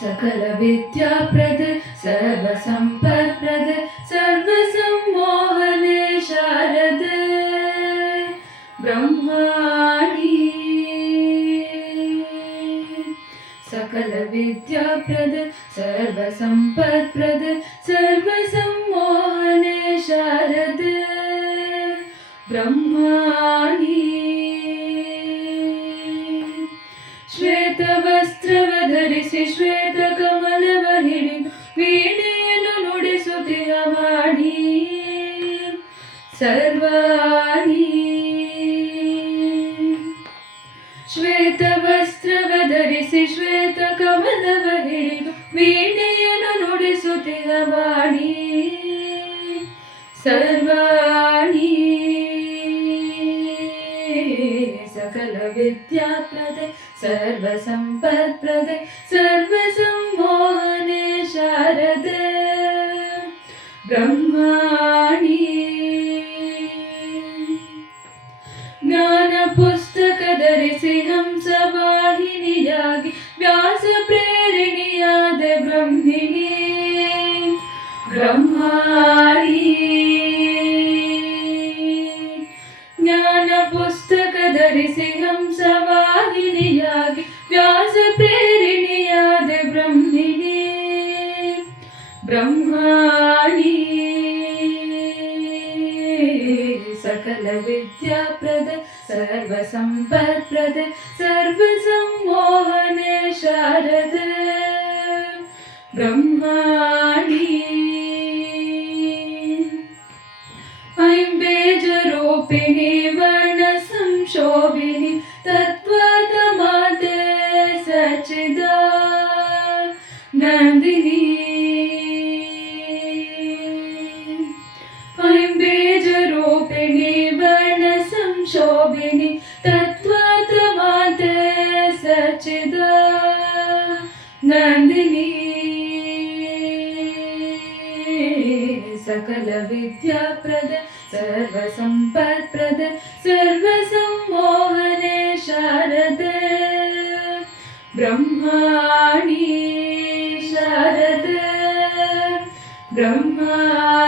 सकल विद्याप्रद सर्वसम्पत्प्रद सर्वसम्मोहने शारद ब्रह्माणि सकल विद्याप्रद सर्वसम्पत्प्रद सर्वसम्मोहने शारद ब्रह्माणि ಶ್ವೇತವಸ್ತ್ರವ ಧರಿಸಿ ಶ್ವೇತ ಕಮಲವ ಹಿಡಿದು ವೀಣೆಯನ್ನು ನುಡಿಸುತ್ತಿಹ ಮಾಡಿ ಸರ್ವಾಣಿ ಶ್ವೇತವಸ್ತ್ರವ ಧರಿಸಿ ಶ್ವೇತ ಕಮಲವ ಹಿಡಿದು ವೀಣೆಯನ್ನು ನುಡಿಸುತ್ತಿಹ ಮಾಡಿ ಸರ್ವಾಣಿ सकल विद्याप्रद सर्वसम्पत्प्रद सर्वसम्मोहने शारद ब्रह्माणि ज्ञान पुस्तक धरिಸಿ हंसवाहिनियाಗಿ व्यास प्रेरणियाद ब्रह्मिणी ब्रह्माणि ज्ञान पुस्तक धरिಸಿ हंसवाहिनियाಗಿ व्यास प्रेरणियाद ब्रह्मिणी ब्रह्माणि सकल विद्याप्रद सर्वसम्पत्प्रद सर्वसम्मोहने शारद ब्रह्माणि ऐं बीजरूपिणी वर्णसंशोभिनी तत्त्वतमाते सच्चिदानन्दिनी ऐं बीजरूपिणी वर्णसंशोभिनी तत्त्वतमाते सच्चिदानन्दिनी सकल विद्याप्रद सर्वसम्पत्प्रद सर्वसम्मोहने शारद ब्रह्माणि शारद ब्रह्माणि